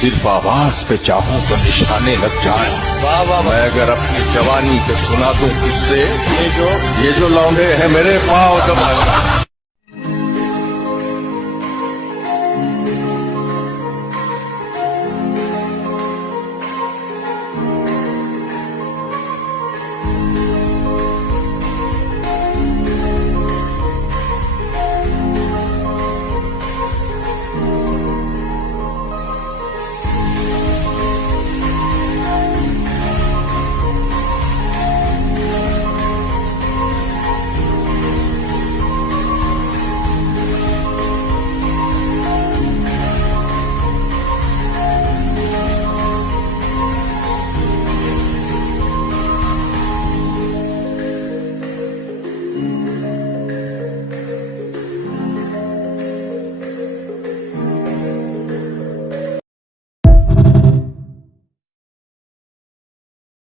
सिर्फ आवाज पे चाहों तो निशाने लग जाए। मैं अगर अपनी जवानी के सुना दूं किससे, ये जो लौंडे हैं मेरे पाँव दबा